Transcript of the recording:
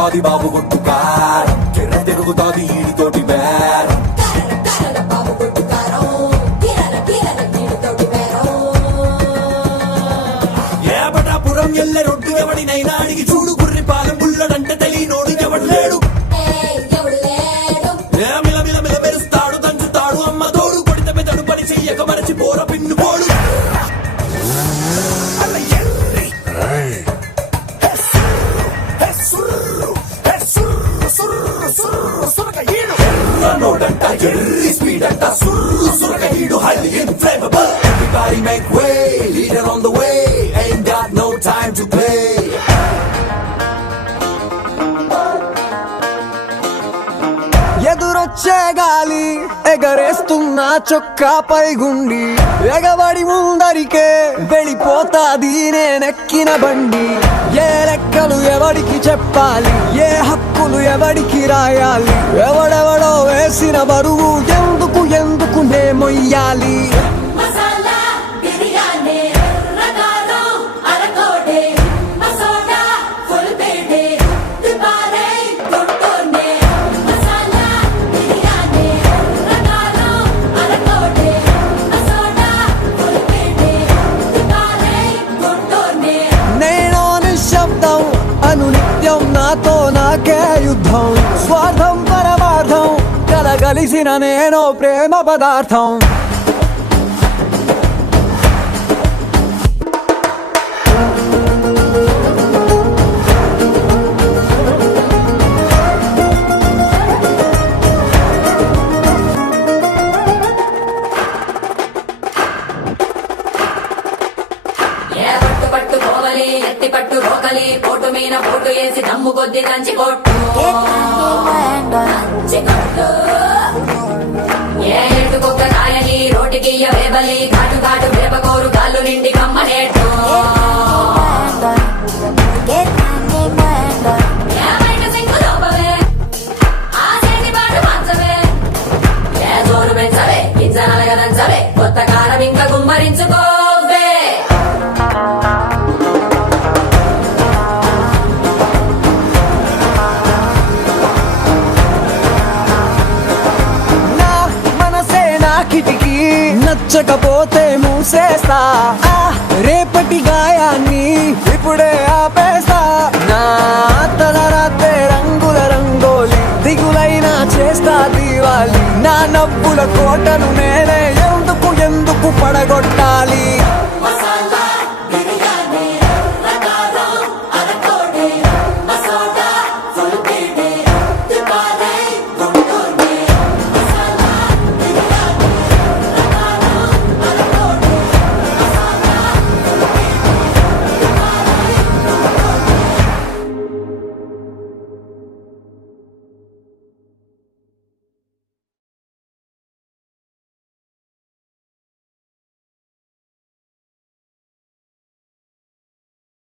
తిరుగుతాది బాబు గుట్టు కారం కిర్ర తిరుగుతాది ఈడితోటి బేరం ఏపటాపురం ఎల్లె రొడ్డు ఎవడినైనా అడిగి చూడు గుర్రి పాలెం బుల్లడంటే తెలియనోడు ఎవడు లేడు మిలమిల మెరుస్తాడు దంచుతాడు అమ్మ తోడు కొడితే మెదడు పని చెయ్యక మరచి పోర పిన్ను పోడు నోడంట ఎర్రి స్పీడ్ అంట సుర్రు సురకహీడు highly inflammable everybody make way leader on the way ain't got no time to play ఎదురొచ్చే గాలి ఎగరేస్తున్న చొక్కాపై గుండి ఎగబడి ముందరికే వెళ్ళిపోతాది నేనెక్కిన బండి ఏ లెక్కలు ఎవడికి చెప్పాలి ఏ హక్కులు ఎవడికి రాయాలి ఎవడెవడో వేసిన బరువు ఎందుకు నే మొయ్యాలి అనునిత్యం నాతో నాకే యుద్ధం స్వార్థం పరమార్థం కలగలిసిన నేను ప్రేమ పదార్థం ఎత్తి పట్టు రోకలి పోటు మీన పోటు వేసి దమ్ము కొద్ది దంచి కొట్టు ఏ ఎట్టుకొక్క కాయని రోటికి వేబలి ఘాటు ఘాటు వేపకోరు గాళ్ళు నిండి కమ్మనేట్టు ఏ జోరు పెంచవే గింజనలగదంచవే కొత్త కారం ఇంకా గుమ్మరించుకో కిటికీ నచ్చకపోతే మూసేస్తా రేపటి గాయాన్ని ఇప్పుడే ఆపేస్తా నా తలరాతే రంగుల రంగోలి దిగులైనా చేస్తా దీవాలి నా నవ్వుల కోటను నేనే ఎందుకు పడగొట్టాలి